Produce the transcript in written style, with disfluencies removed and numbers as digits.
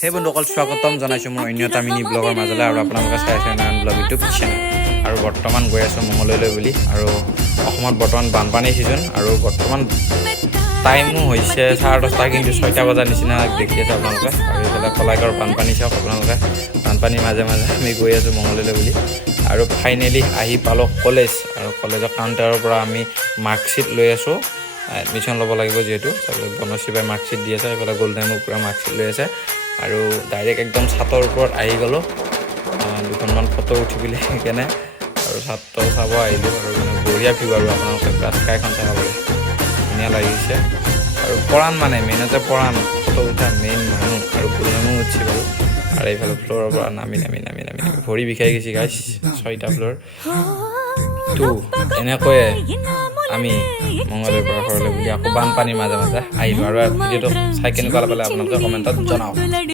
সেই বন্ধুসকল স্বাগতম জনাইছোঁ মোৰ অন্য এটা মিনি ব্লগৰ মাজলৈ আৰু আপোনালোকে চাই আছে নান ব্লগ ইউটিউব চেনেল আৰু বৰ্তমান গৈ আছোঁ মঙলদৈলৈ বুলি আৰু অসমত বৰ্তমান বানপানী ছিজন আৰু বৰ্তমান টাইমো হৈছে 10:30 কিন্তু 6টা বজাৰ নিচিনা দেখি আছে আপোনালোকে আৰু এইফালে কলাইগাঁৱৰ বানপানী চাওক আপোনালোকে বানপানীৰ মাজে মাজে আমি গৈ আছোঁ মঙলদৈলৈ বুলি আৰু ফাইনেলি আহি পালোঁ কলেজ আৰু কলেজৰ কাউণ্টাৰৰ পৰা আমি মাৰ্কশ্বিট লৈ আছোঁ এডমিশ্যন ল'ব লাগিব যিহেতু বনশ্ৰী বাই মাৰ্কশ্বিট দি আছে এইফালে গ'ল্ডেনৰ পৰা মাৰ্কশ্বিট লৈ আছে আৰু ডাইৰেক্ট একদম ছাতৰ ওপৰত আহি গ'লোঁ দুখনমান ফটো উঠি পেলাই সেইকাৰণে আৰু ছাত্ৰ চাব আহিলোঁ আৰু মানে বঢ়িয়া ভিউ আৰু আপোনালোকে পুৰা স্কাইখন চাব পাৰে ধুনীয়া লাগিছে আৰু পৰাণ মানে মেইনতে পৰাণ ফটো উঠা মেইন মানুহ আৰু গ'ল্ডেনো উঠিছে বাৰু আৰু এইফালে ফ্ল'ৰৰ পৰা নামি ভৰি বিষাই গৈছে গাইছ 6টা ফ্ল'ৰ তো এনেকৈয়ে আমি মঙলদৈৰ পৰা ঘৰলৈ বুলি আকৌ বানপানীৰ মাজে মাজে আহিলোঁ আৰু ভিডিঅ'টো চাই কেনেকুৱা পালে আপোনালোকে কমেণ্টত জনাওক।